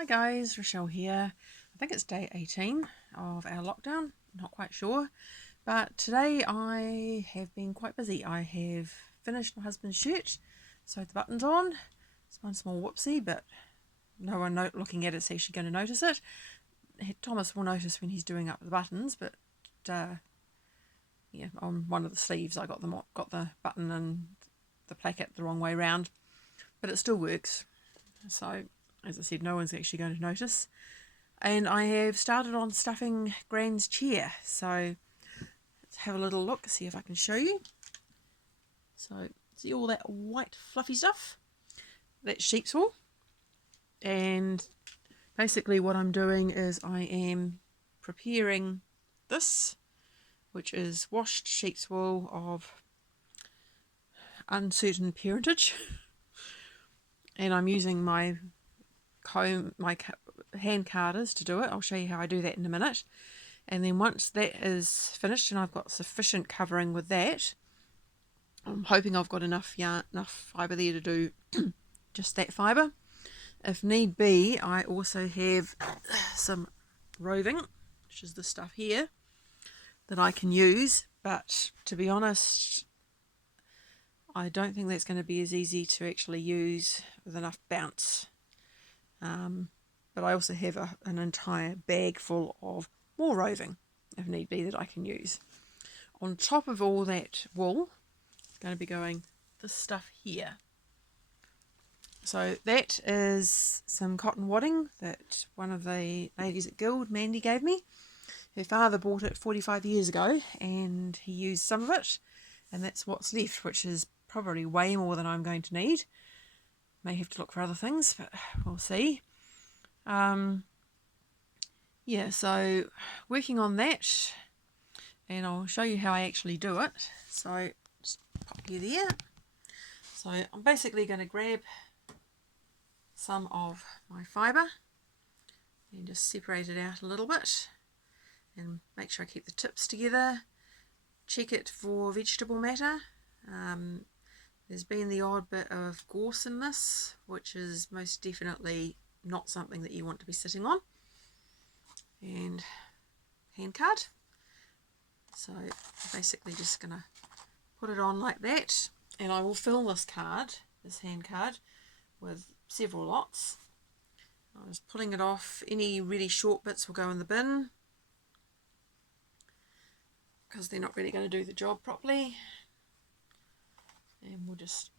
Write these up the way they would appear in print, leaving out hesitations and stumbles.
Hi guys, Rochelle here. I think it's day 18 of our lockdown, not quite sure. But today I have been quite busy. I have finished my husband's shirt, sewed the buttons on. It's one small whoopsie, but no one looking at it's actually going to notice it. Thomas will notice when he's doing up the buttons, but yeah, on one of the sleeves I got the button and the placket the wrong way round, but it still works. So as I said, no one's actually going to notice. And I have started on stuffing Gran's chair. So let's have a little look, see if I can show you. So see all that white fluffy stuff? That's sheep's wool. And basically what I'm doing is I am preparing this, which is washed sheep's wool of uncertain parentage. And I'm using my hand carders to do it. I'll show you how I do that in a minute. And then once that is finished and I've got sufficient covering with that, I'm hoping I've got enough fibre there to do just that fibre. If need be, I also have some roving, which is the stuff here, that I can use. But to be honest, I don't think that's going to be as easy to actually use with enough bounce. But I also have an entire bag full of more roving, if need be, that I can use. On top of all that wool, it's going to be going this stuff here. So that is some cotton wadding that one of the ladies at Guild, Mandy, gave me. Her father bought it 45 years ago and he used some of it, and that's what's left, which is probably way more than I'm going to need. May have to look for other things, but we'll see. Yeah, so working on that, and I'll show you how I actually do it. So just pop you there. So I'm basically going to grab some of my fibre and just separate it out a little bit and make sure I keep the tips together. Check it for vegetable matter. There's been the odd bit of gorse in this, which is most definitely not something that you want to be sitting on. And hand card. So I'm basically just going to put it on like that, and I will fill this hand card, with several lots. I'm just pulling it off. Any really short bits will go in the bin because they're not really going to do the job properly. And we'll just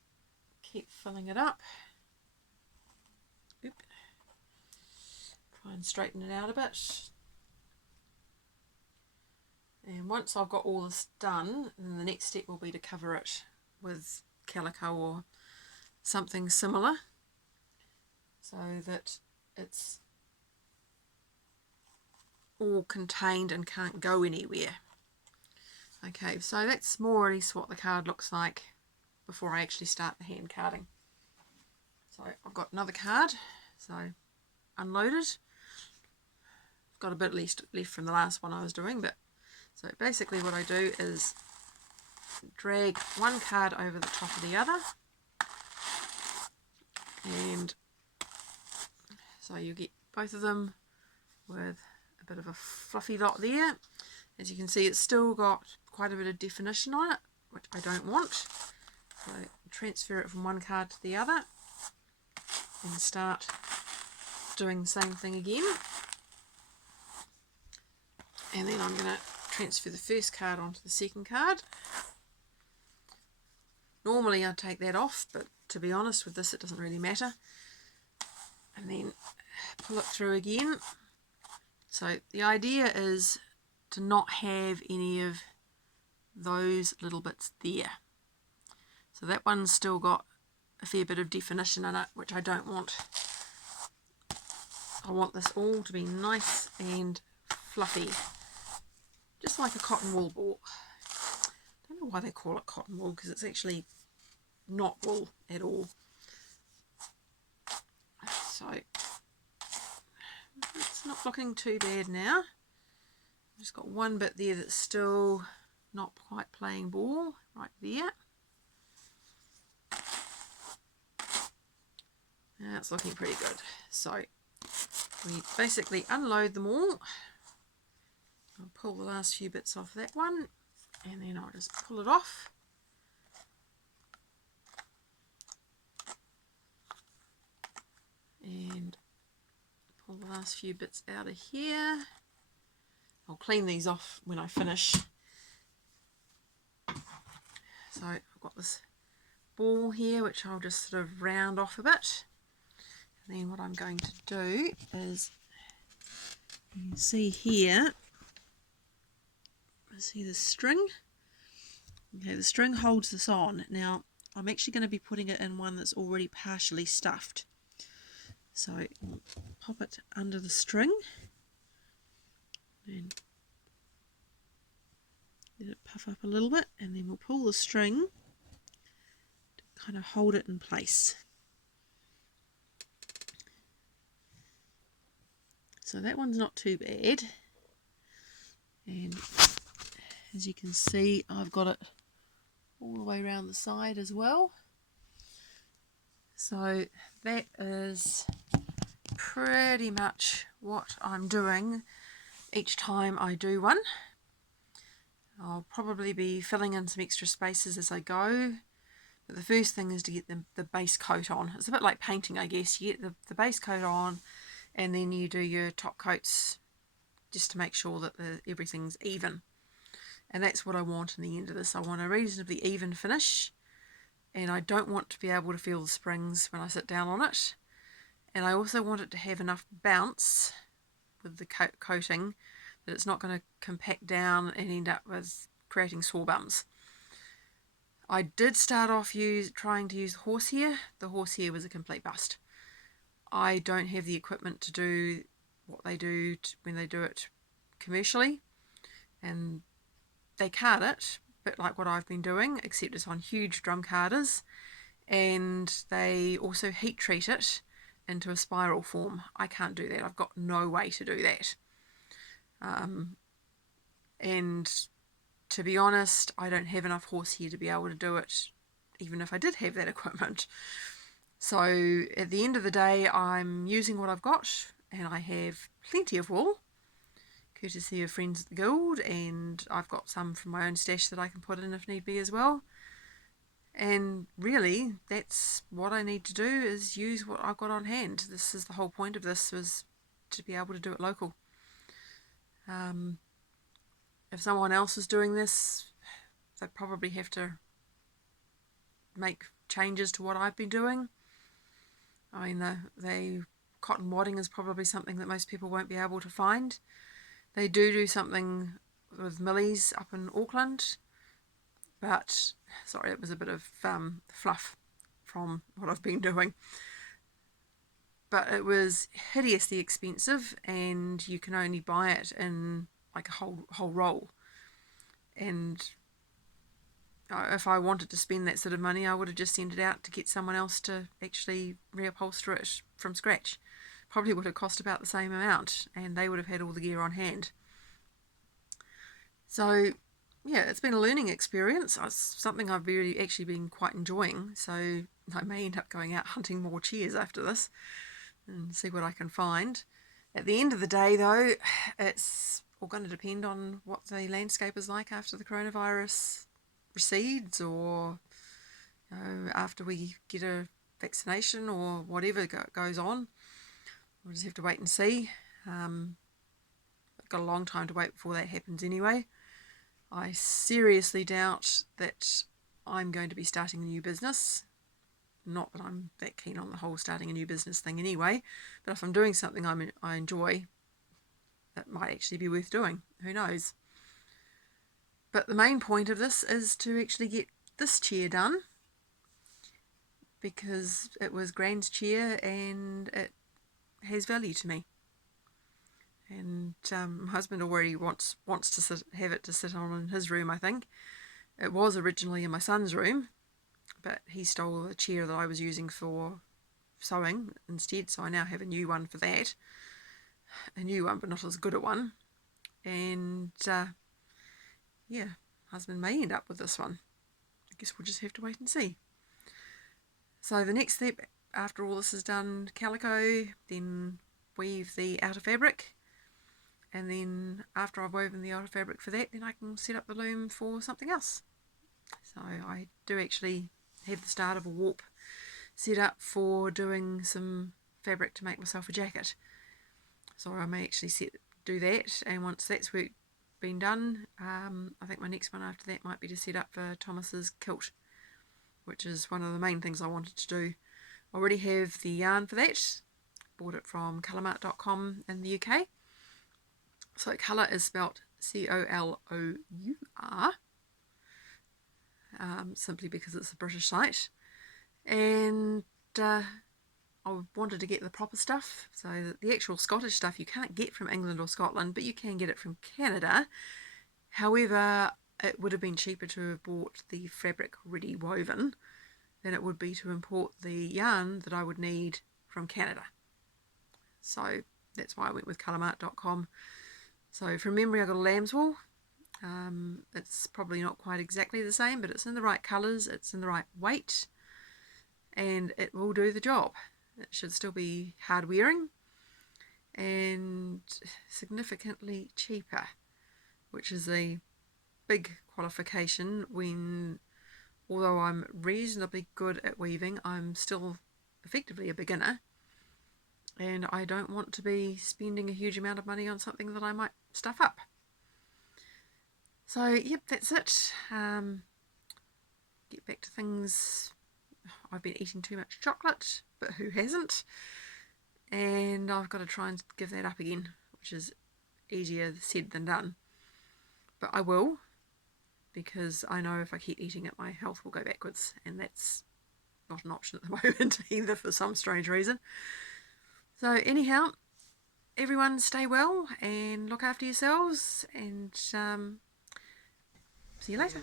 keep filling it up. Oop. Try and straighten it out a bit. And once I've got all this done, then the next step will be to cover it with calico or something similar so that it's all contained and can't go anywhere. Okay, so that's more or less what the card looks like before I actually start the hand carding. So I've got another card, so unloaded. I've got a bit left from the last one I was doing, but so basically what I do is drag one card over the top of the other, and so you get both of them with a bit of a fluffy lot there. As you can see, it's still got quite a bit of definition on it, which I don't want. So transfer it from one card to the other and start doing the same thing again. And then I'm going to transfer the first card onto the second card. Normally I'd take that off, but to be honest with this it doesn't really matter. And then pull it through again. So the idea is to not have any of those little bits there. So that one's still got a fair bit of definition in it, which I don't want. I want this all to be nice and fluffy, just like a cotton wool ball. I don't know why they call it cotton wool, because it's actually not wool at all. So it's not looking too bad now. I've just got one bit there that's still not quite playing ball, right there. That's looking pretty good. So we basically unload them all. I'll pull the last few bits off that one, and then I'll just pull it off. And pull the last few bits out of here. I'll clean these off when I finish. So I've got this ball here which I'll just sort of round off a bit. And then what I'm going to do is, you can see here, see the string? Okay, the string holds this on. Now I'm actually going to be putting it in one that's already partially stuffed. So I'll pop it under the string and let it puff up a little bit, and then we'll pull the string to kind of hold it in place. So that one's not too bad, and as you can see I've got it all the way around the side as well. So that is pretty much what I'm doing each time I do one. I'll probably be filling in some extra spaces as I go, but the first thing is to get the base coat on. It's a bit like painting, I guess. You get the base coat on, and then you do your top coats just to make sure that everything's even. And that's what I want in the end of this. I want a reasonably even finish, and I don't want to be able to feel the springs when I sit down on it. And I also want it to have enough bounce with the coating that it's not going to compact down and end up with creating sore bums. I did start off trying to use horsehair. The horsehair was a complete bust. I don't have the equipment to do what they do when they do it commercially, and they card it a bit like what I've been doing, except it's on huge drum carders, and they also heat treat it into a spiral form. I can't do that. I've got no way to do that. And to be honest, I don't have enough horsehair to be able to do it, even if I did have that equipment. So at the end of the day, I'm using what I've got, and I have plenty of wool, courtesy of friends at the Guild, and I've got some from my own stash that I can put in if need be as well. And really, that's what I need to do, is use what I've got on hand. This is the whole point of this, was to be able to do it local. If someone else is doing this, they'd probably have to make changes to what I've been doing. I mean, the cotton wadding is probably something that most people won't be able to find. They do something with Millie's up in Auckland, but sorry, it was a bit of fluff from what I've been doing. But it was hideously expensive, and you can only buy it in like a whole roll. And if I wanted to spend that sort of money, I would have just sent it out to get someone else to actually reupholster it from scratch. Probably would have cost about the same amount, and they would have had all the gear on hand. So yeah, it's been a learning experience. It's something I've really actually been quite enjoying. So I may end up going out hunting more chairs after this and see what I can find. At the end of the day, though, it's all going to depend on what the landscape is like after the coronavirus recedes, or after we get a vaccination, or whatever goes on. We'll just have to wait and see. I've got a long time to wait before that happens anyway. I seriously doubt that I'm going to be starting a new business. Not that I'm that keen on the whole starting a new business thing anyway, but if I'm doing something I enjoy, that might actually be worth doing. Who knows? But the main point of this is to actually get this chair done, because it was Gran's chair and it has value to me. And my husband already wants to have it to sit on in his room, I think. It was originally in my son's room, but he stole the chair that I was using for sewing instead, so I now have a new one for that. A new one, but not as good a one. And yeah, husband may end up with this one. I guess we'll just have to wait and see. So the next step after all this is done, calico, then weave the outer fabric, and then after I've woven the outer fabric for that, then I can set up the loom for something else. So I do actually have the start of a warp set up for doing some fabric to make myself a jacket. So I may actually do that, and once that's been done, I think my next one after that might be to set up for Thomas's kilt, which is one of the main things I wanted to do. I already have the yarn for that. Bought it from colourmart.com in the UK. So colour is spelt Colour, simply because it's a British site. And I wanted to get the proper stuff. So the actual Scottish stuff you can't get from England or Scotland, but you can get it from Canada. However, it would have been cheaper to have bought the fabric ready woven than it would be to import the yarn that I would need from Canada. So that's why I went with colourmart.com. So from memory I got a lamb's wool. It's probably not quite exactly the same, but it's in the right colours, it's in the right weight, and it will do the job. It should still be hard wearing and significantly cheaper, which is a big qualification when, although I'm reasonably good at weaving, I'm still effectively a beginner, and I don't want to be spending a huge amount of money on something that I might stuff up. So yep, that's it. Get back to things. I've been eating too much chocolate, but who hasn't? And I've got to try and give that up again, which is easier said than done. But I will, because I know if I keep eating it, my health will go backwards, and that's not an option at the moment either, for some strange reason. So anyhow, everyone stay well and look after yourselves, and see you later.